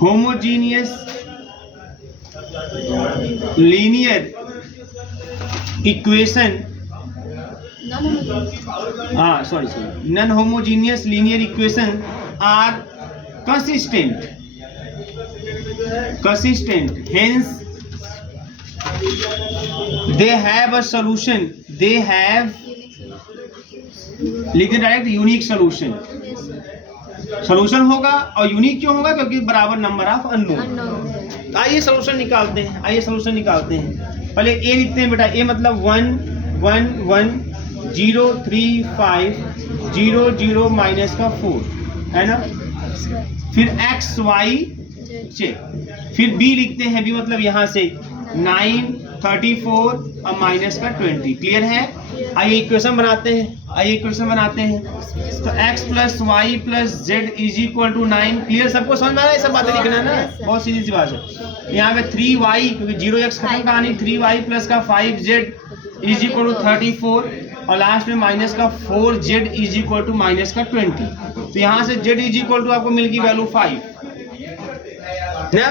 Homogeneous linear equation, non homogeneous linear equation are consistent, hence they have a solution, they have, लिखिए direct unique solution. Solution होगा और unique क्यों होगा? क्योंकि बराबर नंबर ऑफ अननोन। तो आइए सॉल्यूशन निकालते हैं, पहले ए लिखते हैं बेटा। ए मतलब 1 1 1 0 3 5 0 0 माइनस का 4 है ना। फिर एक्स वाई चेक, फिर बी लिखते हैं। बी मतलब यहाँ से 9 34 और माइनस का 20। क्लियर है? आइए इक्वेशन बनाते हैं, तो x plus y plus z is equal to 9। Clear? सबको समझ में आ रहा है? सब बातें लिखना है ना, बहुत सीधी सी बात है। यहाँ पे 3y, क्योंकि 0x खत्म कहानी, 3y प्लस का 5z इज इक्वल टू 34 और लास्ट में माइनस का 4z is equal to minus का 20। तो यहाँ से z इज इक्वल टू आपको मिल गई वैल्यू 5 ना,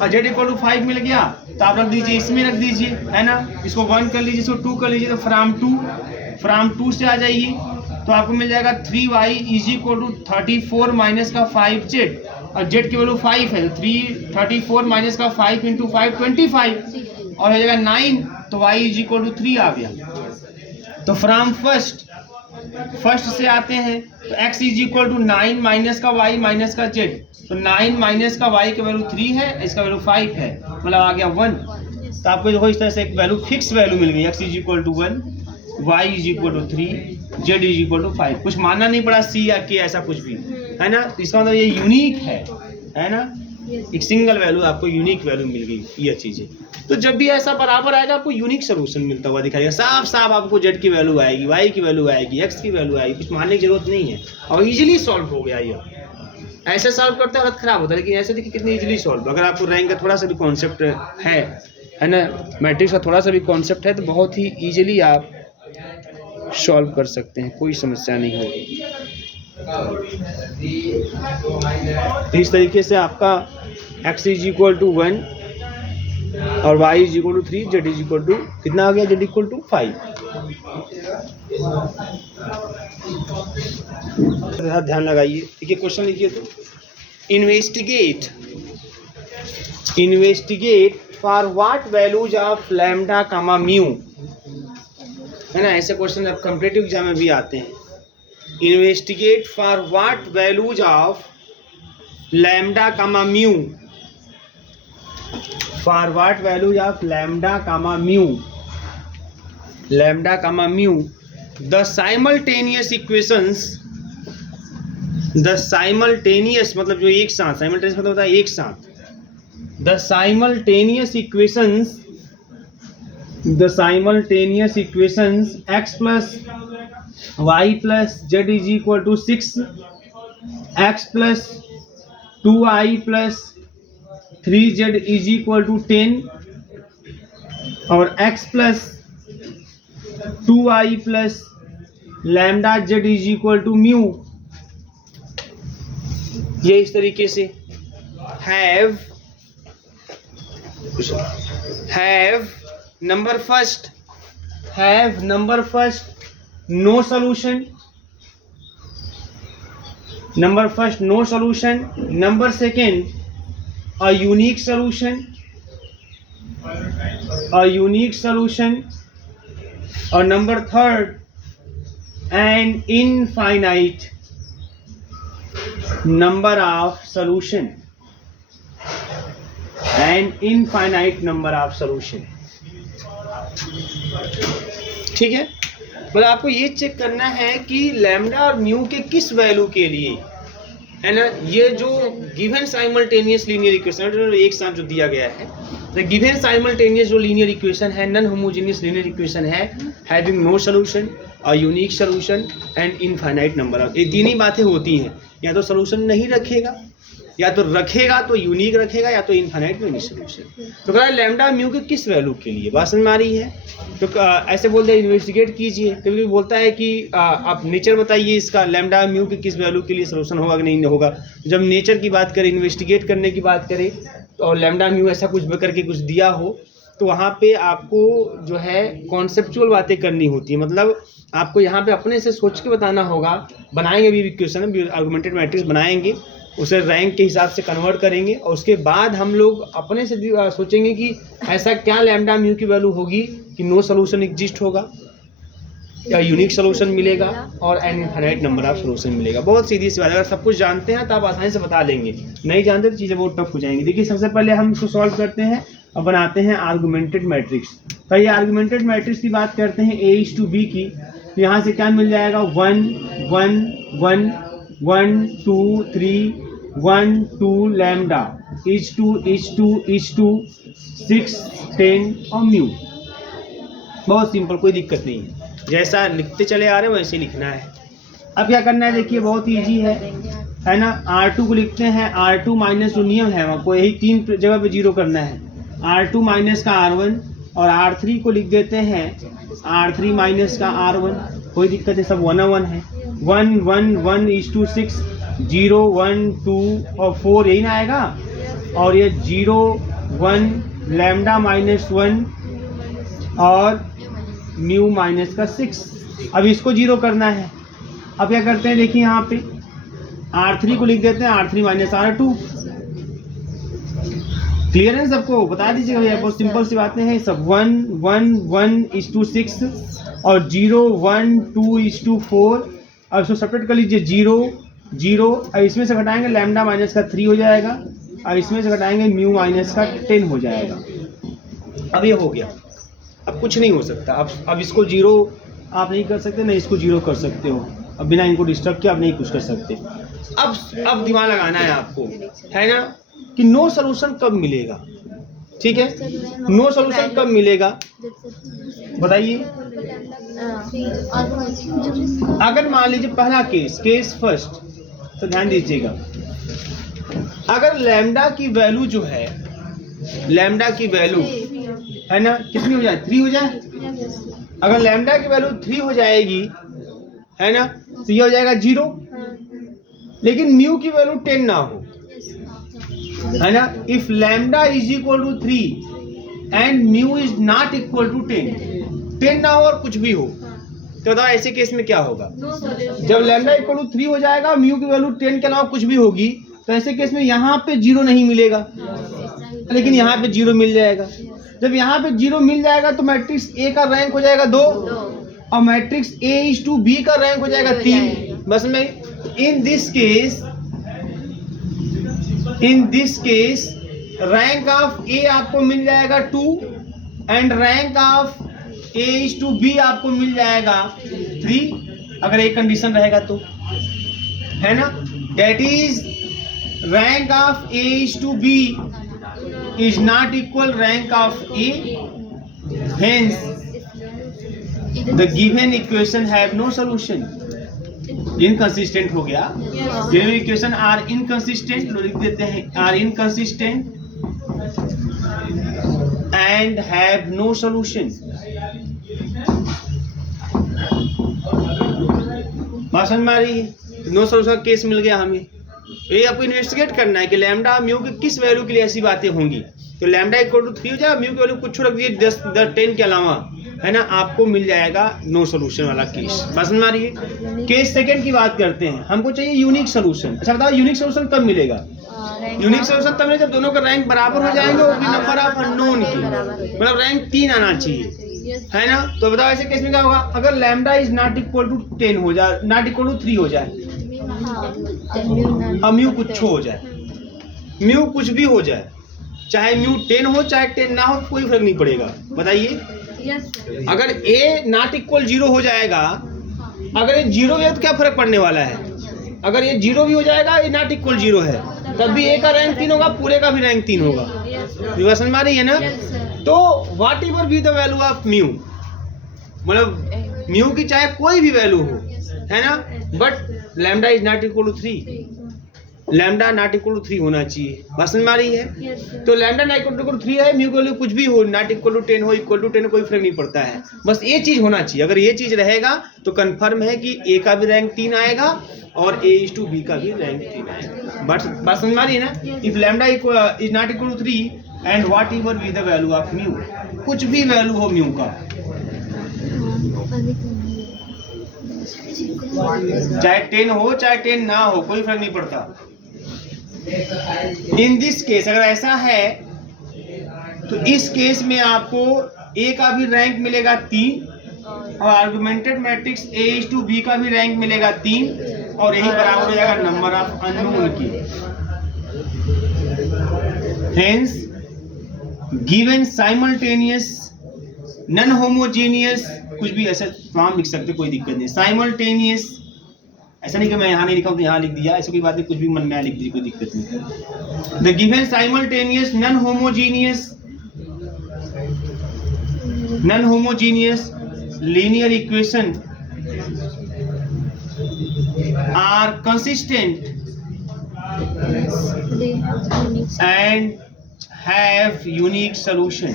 और z इक्वल टू 5 मिल गया तो आप रख दीजिए, इसमें रख दीजिए, है ना। इसको 1 कर लीजिए, इसको 2 कर लीजिए, तो फ्रॉम 2 से आ जाइए तो आपको मिल जाएगा 3y is equal to 34 minus का 5z, और z की वैल्यू 5 है, 34 माइनस का 5 इंटू 5 25 और हो जाएगा 9, तो y इज इक्वल टू 3 आ गया। तो फ्रॉम फर्स्ट से आते हैं तो x is equal to 9 minus का y माइनस का z, तो 9 माइनस का y की वैल्यू 3 है, इसका वैल्यू 5 है, मतलब आ गया 1। तो आपको जो इस तरह से एक वैल्यू फिक्स वैल्यू मिल गई, x is equal to 1 y is equal to 3 z is equal to 5। कुछ मानना नहीं पड़ा c या k ऐसा कुछ भी, है ना। तो इसका मतलब ये यूनिक है ना। एक सिंगल वैल्यू आपको यूनिक वैल्यू मिल गई, ये चीज़ है। तो जब भी ऐसा बराबर आएगा आपको यूनिक सोल्यूशन मिलता हुआ दिखाएगा, साफ आपको z की वैल्यू आएगी, y की वैल्यू आएगी, x की वैल्यू आएगी, कुछ मानने की जरूरत नहीं है और इजीली सॉल्व हो गया। ये ऐसे सॉल्व करते हालत खराब होता है, लेकिन ऐसे देखिए कितनी इजीली सॉल्व। अगर आपको रैंक का थोड़ा सा भी कॉन्सेप्ट है ना, मैट्रिक्स का थोड़ा सा भी कॉन्सेप्ट है तो बहुत ही ईजिली आप सॉल्व कर सकते हैं, कोई समस्या नहीं होगी। तो इस तरीके से आपका x इज इक्वल टू 1 और y is equal to 3, z is equal to कितना आ गया, z इक्वल टू 5। ध्यान लगाइए, देखिए क्वेश्चन लिखिए तो investigate for what values of lambda comma mu, है ना। ऐसे क्वेश्चन अब कॉम्पिटिटिव एग्जाम में भी आते हैं। Investigate for what values of lambda comma mu, for what values of lambda comma mu the simultaneous equations, the simultaneous मतलब जो एक साथ, साइमल्टेनियस मतलब होता है एक साथ, the simultaneous equations x plus y plus z is equal to 6, x plus 2y plus 3z is equal to 10 और x plus 2y plus lambda z is equal to mu, ये इस तरीके से have number first no solution, number second a unique solution, और number third an infinite number of solution, ठीक है। मतलब आपको ये चेक करना है कि लैम्डा और म्यू के किस वैल्यू के लिए, है ना। ये जो गिवन साइमल्टेनियस लीनियर इक्वेशन एक साथ जो दिया गया है, तो गिवन साइमल्टेनियस जो लीनियर इक्वेशन है, नॉन होमोजेनियस लीनियर इक्वेशन है, having no solution, a unique solution and infinite number of, ये तीन ही बातें होती हैं। या तो सॉल्यूशन नहीं रखेगा, या तो रखेगा तो यूनिक रखेगा या तो इनफाइनाइट में यूनिक सोल्यूशन। तो कह रहा है लैम्डा म्यू के किस वैल्यू के लिए, बात समझ में आ रही है। तो ऐसे बोलते हैं इन्वेस्टिगेट कीजिए, कभी बोलता है कि आप नेचर बताइए इसका लैम्डा म्यू के किस वैल्यू के लिए सोल्यूशन होगा कि नहीं होगा। जब नेचर की बात करें, इन्वेस्टिगेट करने की बात करें और लैम्डा म्यू ऐसा कुछ करके कुछ दिया हो तो वहाँ पे आपको जो है कॉन्सेप्चुअल बातें करनी होती है, मतलब आपको यहाँ पे अपने से सोच के बताना होगा। बनाएंगे भी इक्वेशन, आर्गुमेंटेड मैट्रिक्स बनाएंगे, उसे रैंक के हिसाब से कन्वर्ट करेंगे और उसके बाद हम लोग अपने से सोचेंगे कि ऐसा क्या लैम्डा म्यू की वैल्यू होगी कि नो सोल्यूशन एग्जिस्ट होगा या यूनिक सोल्यूशन मिलेगा और an infinite number of solution मिलेगा। बहुत सीधी सी बात, अगर सब कुछ जानते हैं तो आप आसानी से बता लेंगे, नहीं जानते तो चीज़ें बहुत टफ हो जाएंगी। देखिए सबसे पहले हम इसको सॉल्व करते हैं और बनाते हैं आर्गुमेंटेड मैट्रिक्स। तो ये आर्गुमेंटेड मैट्रिक्स की बात करते हैं A:B की, तो यहाँ से क्या मिल जाएगा 1 1 1 1 2 3 1 2 लैम्डा H2 6 10 और म्यू। बहुत सिंपल, कोई दिक्कत नहीं है, जैसा लिखते चले आ रहे हैं वैसे लिखना है। अब क्या करना है देखिए बहुत ईजी है ना। R2 को लिखते हैं, R2 माइनस जो नियम है वहाँ को यही 3 जगह पे जीरो करना है। R2 माइनस का R1 और R3 को लिख देते हैं R3 माइनस का R1, कोई दिक्कत है, सब 1 है। 1 1 1 6 0 1 2 और 4 यही ना आएगा, और ये 0 1 लैम्डा माइनस 1 और म्यू माइनस का 6। अब इसको जीरो करना है। अब क्या करते हैं देखिए यहाँ पे R3 को लिख देते हैं R3 माइनस R2। क्लियर है सबको, बता दीजिएगा भैया, बहुत सिंपल सी बातें हैं सब। 1 1 1 6 और 0 1 2 4। अब इसको सेपरेट कर लीजिए 0 0, अब इसमें से घटाएंगे लैम्डा माइनस का 3 हो जाएगा और इसमें से घटाएंगे म्यू माइनस का 10 हो जाएगा। अब ये हो गया, अब कुछ नहीं हो सकता। अब इसको जीरो आप नहीं कर सकते, नहीं इसको जीरो कर सकते हो, अब बिना इनको डिस्टर्ब किए आप नहीं कुछ कर सकते। अब दिमाग लगाना है आपको, है ना, कि नो सोल्यूशन कब मिलेगा। ठीक है, नो सोल्यूशन कब मिलेगा बताइए। अगर मान लीजिए पहला केस फर्स्ट, तो ध्यान दीजिएगा, अगर लैम्डा की वैल्यू जो है, लैम्डा की वैल्यू है ना कितनी हो जाए, 3 हो जाए। अगर लैम्डा की वैल्यू 3 हो जाएगी है ना, तो ये हो जाएगा 0, लेकिन म्यू की वैल्यू 10 ना हो, है ना। If lambda is equal to 3 and mu is not equal to 10 ना हो और कुछ भी हो, तो बताओ ऐसे केस में क्या होगा। जब लैम्डा इक्वल टू 3 हो जाएगा, म्यू की वैल्यू 10 के अलावा कुछ भी होगी, तो ऐसे केस में यहाँ पे 0 नहीं मिलेगा, लेकिन यहाँ पे 0 मिल जाएगा। जब यहाँ पे 0 मिल जाएगा तो मैट्रिक्स A का रैंक हो जाएगा 2 और मैट्रिक्स A:B का रैंक हो जाएगा 3। बस में इन this case rank of A आपको मिल जाएगा 2 एंड रैंक ऑफ A:B आपको मिल जाएगा 3, अगर एक कंडीशन रहेगा तो, है ना। That is rank of A:B is not equal rank of A, hence the given equation have no solution। inconsistent हो गया, given equation are inconsistent, लिख देते हैं are inconsistent and have no solution। बात समझ में आ रही है, नो सोल्यूशन केस मिल गया हमें। ये आपको इन्वेस्टिगेट करना है कि लैम्डा म्यू की किस वैल्यू के लिए ऐसी बातें होंगी। तो लैम्डा इक्वल टू 3 हो जाएगा, म्यू की वैल्यू कुछ रख दिए 10 के अलावा, है ना, आपको मिल जाएगा नो सोल्यूशन वाला केस। बात समझ में आ रही है। केस सेकंड की बात करते हैं, हमको चाहिए यूनिक सोल्यूशन। अच्छा बताओ यूनिक सोल्यूशन कब मिलेगा। यूनिक सोल्यूशन तब मिलेगा जब दोनों का रैंक बराबर हो जाएंगे और नंबर ऑफ अननोन की, मतलब रैंक 3 आना चाहिए, है ना। तो बताओ ऐसे केस में क्या होगा, अगर lambda is not equal to 10 हो जाए, नॉट इक्वल टू 3 हो जाए, अब म्यू कुछ हो जाए, म्यू कुछ भी हो जाए, चाहे म्यू 10 हो चाहे 10 ना हो, कोई फर्क नहीं पड़ेगा। बताइए अगर A नॉट इक्वल 0 हो जाएगा, अगर ये 0 है तो क्या फर्क पड़ने वाला है। अगर ये 0 भी हो जाएगा, ये नॉट इक्वल 0 है, तब भी A का रैंक 3 होगा, पूरे का भी रैंक 3 होगा। समझ में आ रही है ना। तो whatever be the value of mu, मतलब म्यू की चाहे कोई भी वैल्यू हो, है ना, but lambda is not equal to 3, lambda not equal to 3 होना चाहिए। बात समझ में आ रही है? Yes, sir. तो लैम्डा नॉट इक्वल टू 3 है, म्यू वैल्यू कुछ भी हो, नॉट इक्वल टू 10 हो, इक्वल टू 10 हो, कोई फर्क नहीं पड़ता है। बस ये चीज होना चाहिए। अगर ये चीज रहेगा तो कंफर्म है कि ए का भी रैंक 3 आएगा और A/B का भी रैंक 3 आएगा। बात समझ में आ रही है ना? If lambda is not equal to 3 and whatever be the value of mu, कुछ भी वैल्यू हो म्यू का, चाहे 10 हो चाहे 10 ना हो, कोई फर्क नहीं पड़ता। इन दिस केस अगर ऐसा है तो इस केस में आपको ए का भी रैंक मिलेगा 3 और आर्गुमेंटेड मैट्रिक्स A/B का भी रैंक मिलेगा 3 और यही बराबर हो जाएगा नंबर ऑफ अननोन की। Hence given simultaneous non homogeneous, कुछ भी ऐसा नाम लिख सकते, कोई दिक्कत नहीं। साइमल्टेनियस, ऐसा नहीं कि मैं यहाँ नहीं लिखा हूँ तो यहाँ लिख दिया, ऐसी कोई बात नहीं, कुछ भी मन में लिख दीजिए, कोई दिक्कत नहीं। The given simultaneous non homogeneous linear equation are consistent and have unique solution.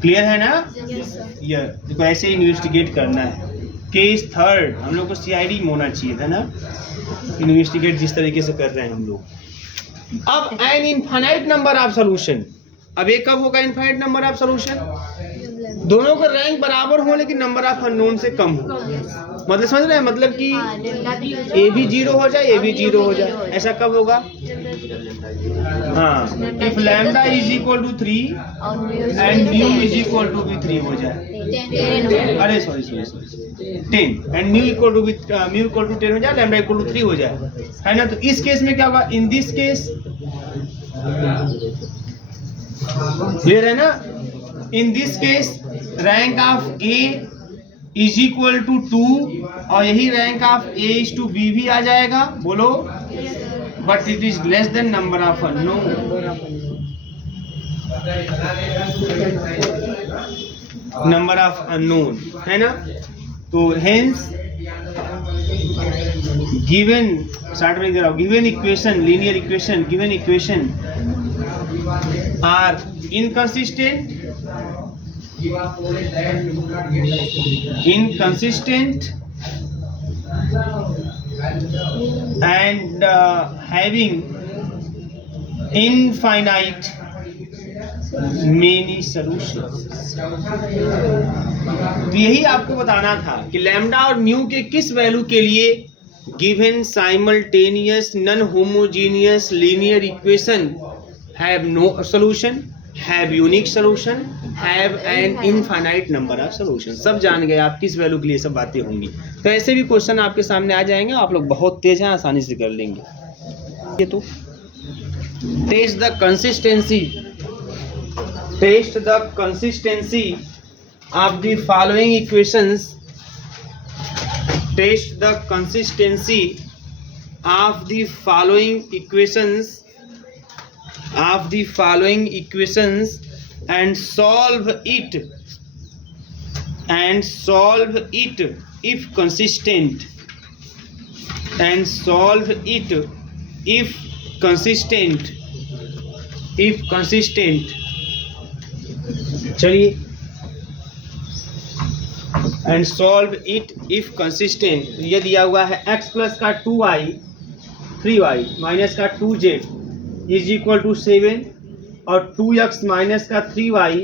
Clear है ना? Yes, sir. ये देखो ऐसे इन्वेस्टिगेट करना है। केस थर्ड, हम लोग को CID में होना चाहिए था ना, इन्वेस्टिगेट जिस तरीके से कर रहे हैं हम लोग। अब an infinite number of solution, अब ये कब होगा इनफाइनाइट नंबर ऑफ सॉल्यूशन? दोनों का रैंक बराबर हो लेकिन नंबर ऑफ अननोन से कम हो। मतलब समझ रहे हैं? मतलब कि ए भी 0 हो जाए, ए भी 0 हो जाए, ऐसा कब होगा? हाँ, if lambda is equal to 3 and mu is equal to भी 3 हो जाए, अरे sorry 10 and mu equal to 10 हो जाए, लैम्डा इक्वल टू 3 हो जाए, है ना? तो इस केस में क्या होगा? इन दिस केस, क्लियर है ना? In this case rank of A is equal to 2 और यही रैंक ऑफ A/B भी आ जाएगा, बोलो, but it is less than number of unknown. Number of unknown, है ना? तो हेंस गिवन, स्टार्ट में दे रहा हूं, given equation, linear equation, given equation are inconsistent and having infinite many solutions। तो यही आपको बताना था कि लैम्डा और म्यू के किस वैल्यू के लिए given simultaneous non homogeneous linear equation have no solution, have unique solution, have an infinite number of solutions। सब जान गए आप किस वैल्यू के लिए सब बातें होंगी। तो ऐसे भी क्वेश्चन आपके सामने आ जाएंगे, आप लोग बहुत तेज हैं, आसानी से कर लेंगे। ये तो test the consistency of the following equations, test the consistency of the following equations and solve it if consistent, चलिए, and solve it if consistent। ये दिया हुआ है x प्लस का 2y 3y माइनस का 2z इज इक्वल टू 7 और 2x minus का 3y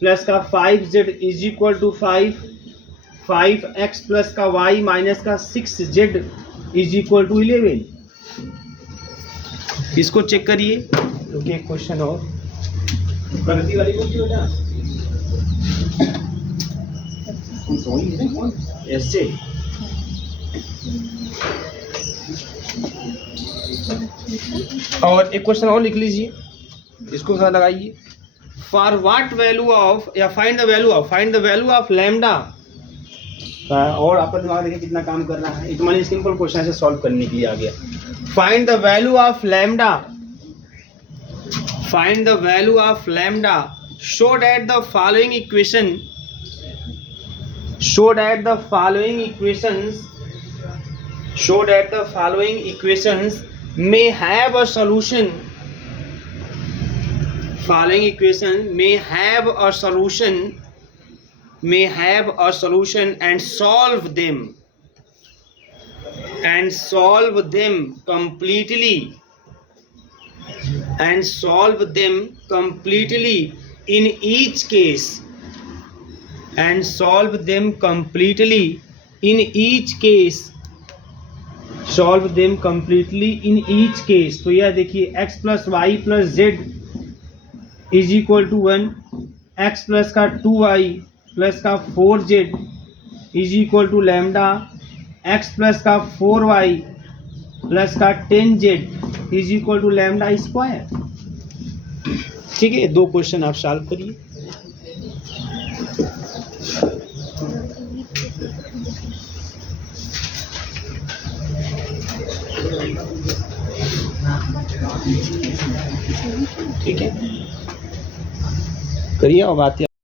plus का 5z is equal to 5x plus का y माइनस का 6z इज इक्वल टू 11। इसको चेक करिए। क्योंकि एक क्वेश्चन और प्रगति वाली बुक हो जा ऐसे और एक क्वेश्चन और लिख लीजिए, इसको साथ लगाइए। फॉर व्हाट वैल्यू ऑफ, या find the value of lambda. और आपका दिमाग देखिए कितना काम कर रहा है, इतना सिंपल क्वेश्चन ऐसे सॉल्व करने के लिए आ गया। Find the value of lambda, show that the following equations show that the following equations may have a solution. Following equation may have a solution, and solve them completely, in each case, तो यह देखिए x plus y plus z is equal to 1, x plus का 2y plus का 4z is equal to lambda, x plus का 4y plus का 10z is equal to lambda square. ठीक है, 2 question आप सॉल्व करिए। ठीक है, करिए और बात